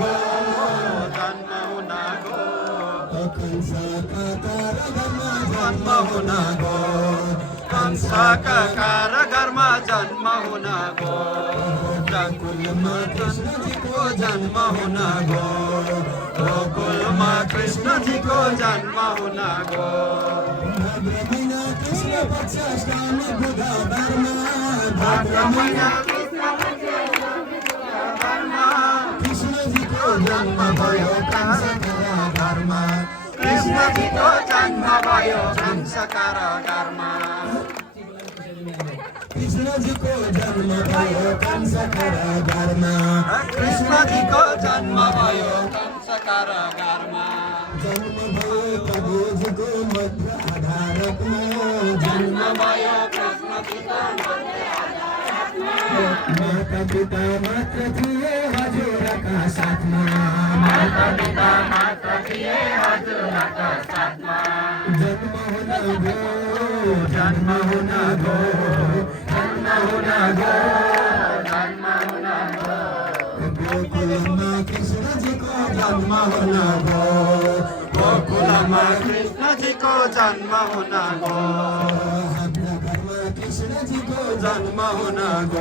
गो जन्म हुन गो कंसका कारागारमा जन्म हुन गो गोकुलमा कृष्णजीको जन्म हुन गो गोकुलमा कृष्णजीको जन्म हुन गो कृष्ण पक्ष अष्टमी बुधबारमा कृष्णजीको जन्म भयो कारागारमा कृष्णजीको जन्म भयो कंस कारागारमा कृष्णजीको जन्म भयो कंस कारागारमा कृष्णजीको जन्म भयो कंस कारागारमा जन्म भयो प्रभुजीको मध्य आधारमा जन्म भयो कृष्णजीको मध्य आधारमा माता पिता मात्र थिए हजुरका साथमा माता पिता मात्र थिए हजुरका साथमा जन्म हुन गो जन्म हुन गो जन्म हुन गो जन्म हुन गो गोकुलमा कृष्णजीको जन्म हुन गो गोकुलमा कृष्णजीको जन्म हुन गो हाम्रा घरमा कृष्णजीको जन्म हुन गो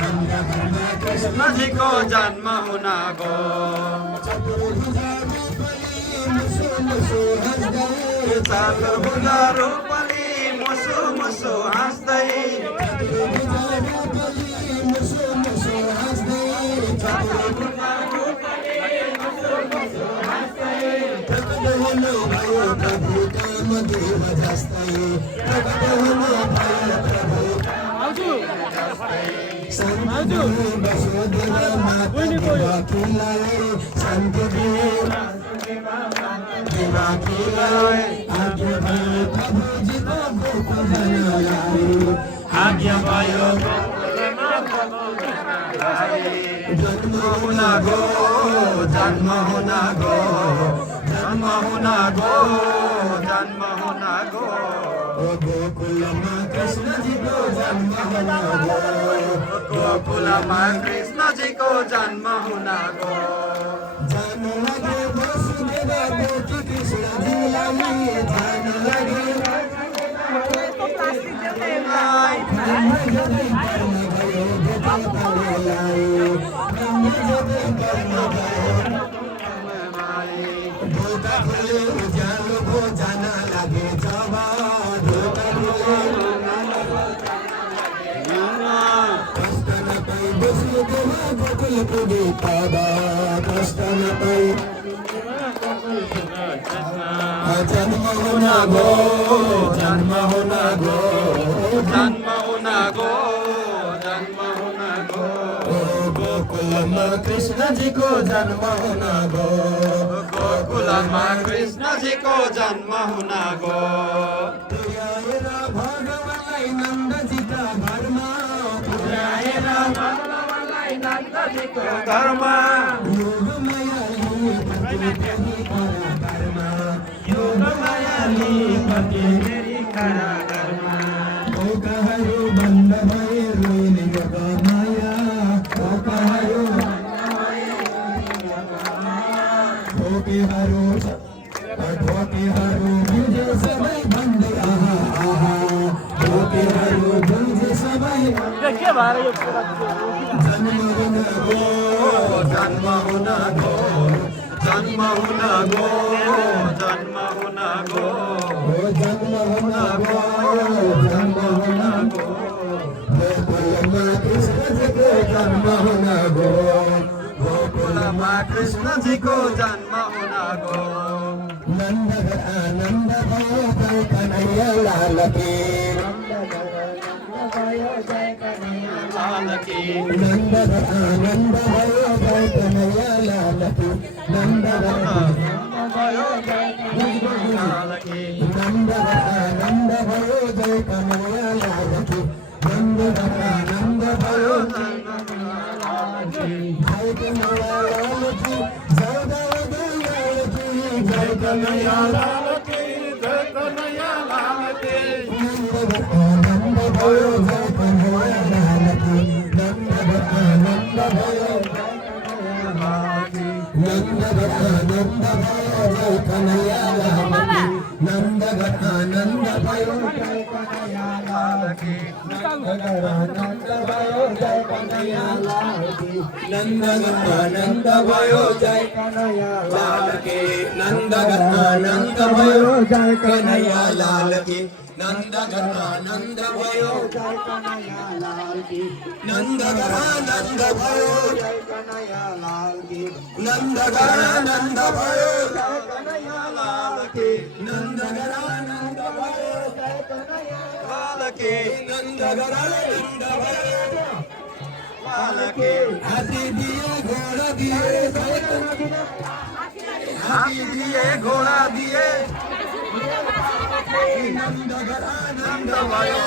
हाम्रा घरमा कृष्णजीको जन्म हुन गो चतुर्भुजा रूपली मुसु मुसु हाँस्दै आज्ञा भयो जन्म हुन गो जन्म हुन गो जन्म हुन गो जन्म हुन गो गोकुलमा कृष्णजीको जन्म हुन गो गोकुलमा कृष्णजीको जन्म हुन गो जन्म लाग्यो वसुदेव देवकी कृष्णजीलाई जन्म लाग्यो ढोका खोले उज्यालो भो जान लागे जब कष्ट नपाई वसुदेव गोकुल पुगे तब कष्ट नपाई जन्म हुन गो जन्म हुन गो जन्म हुन गो जन्म हुन गो गोकुलमा कृष्णजीको जन्म हुन गो गोकुलमा कृष्णजीको जन्म हुन गो पुर्याएर भगवानलाई नन्दजीका घरमा पुर्याएर भगवानलाई नन्दजीको घरमा ढोकाहरू बन्द भए रोइने माया ढोकाहरू ढोकेहरू बुझे सबै भन्दै आहा आहा ढोकेहरू बुझे सबै जन्म हुन गो जन्म हुन गो जन्म हुन गो जन्म हुन गो जन्म हुन गो जन्म हुन गो गोकुलमा कृष्णजीको जन्म हुन गो गोकुलमा कृष्णजीको जन्म हुन गो नन्दघर आनन्द भयो जय कन्हैया लाल की नन्दघर आनन्द भयो जय कन्हैया लाल की नन्दघर भयो जय कन्हैया लाल की नन्दघर आनन्द भयो जय कन्हैया लाल की नन्दघर आनन्द भयो जय कन्हैया लाल की जय कन्हैया लाल की जय कन्हैया लाल की नन्दघर आनन्द भयो जय कन्हैया लाल की नन्दघर आनन्द भयो जय कन्हैया लाल आनंद भयो जय कन्हैया लाल की नंद घर आनंद भयो जय कन्हैया लाल की नंद घर आनंद भयो जय कन्हैया लाल की नंद घर आनंद भयो जय कन्हैया लाल की नंद घर आनंद भयो जय कन्हैया लाल की नंद घर आनंद भयो जय कन्हैया लाल की नंद घर आनंद भयो जय कन्हैया लाल की नंद घर आनंद भयो जय कन्हैया लाल की नंद घर आनंद भयो जय कन्हैया लाल की नंद घर आनंद भयो लाल की हाथी दिए घोड़ा दिए हाथी दिए घोड़ा दिए नंद घर आनंद भयो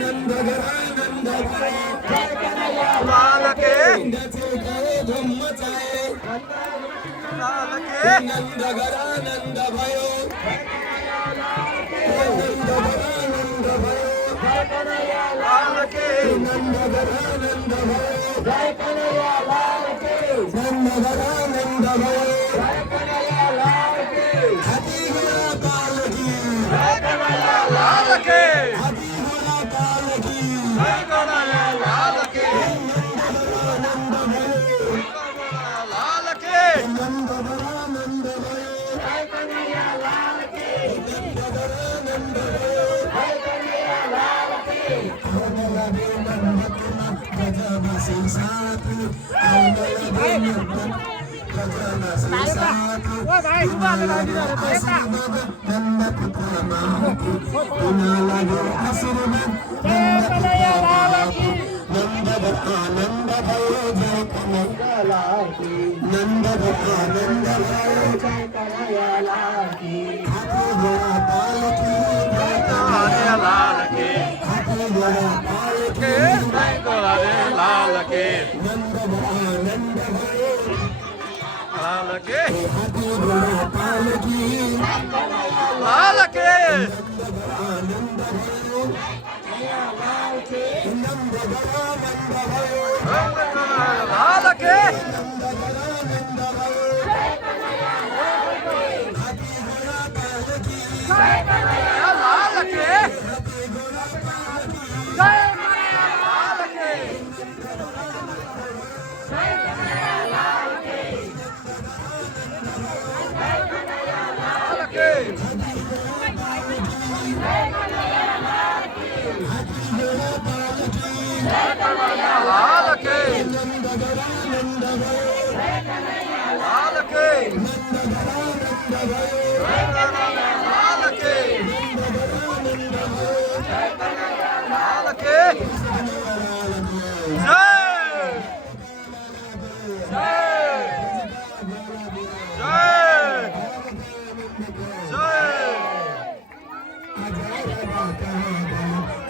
नंद घर आनंद भयो लाल के धूम मचाए लाल के नंद घर आनंद भयो नंद घर आनंद भयो लाल के नंद घर आनंद भयो जय कन्हैया लाल के नंद घर आनंद भयो जय कन्हैया लाल के हाथी घोड़ा पाल की जय कन्हैया लाल के हाथी घोड़ा पाल की जय कन्हैया लाल के नंद घर आनंद भयो लाल के नंद घर आनंद भयो जय कन्हैया लाल के नंद घर आनंद भयो जय कन्हैया लाल के औला बे मनमतना गजब से साथ औला बे मनमतना गजब से साथ ओ भाई सुबह बेटा नंद पुत्र माकी बिना लगे आशीर्वाद जय कन्हैया लाल की नंद घर आनंद भयो जय कन्हैया लाल की नंद घर आनंद भयो जय कन्हैया लाल की हाथी घोड़ा पाल की जय कन्हैया लाल की हाथी घोड़ा पाल की जय कन्हैया लाल की नंद घर आनंद भयो लाल के हाथी घोड़ा पाल की लाल के नंद घर आनंद भयो लाल के नंद घर आनंद भयो लाल के नंद घर आनंद भयो हाथी घोड़ा पाल की जय कन्हैया लाल के हाथी घोड़ा पाल की जय कन्हैया लाल के जय कन्हैया लाल के लाल के नंद घर आनंद भयो लाल के नंद घर आनंद भयो लाल के नंद घर आनंद भयो लाल के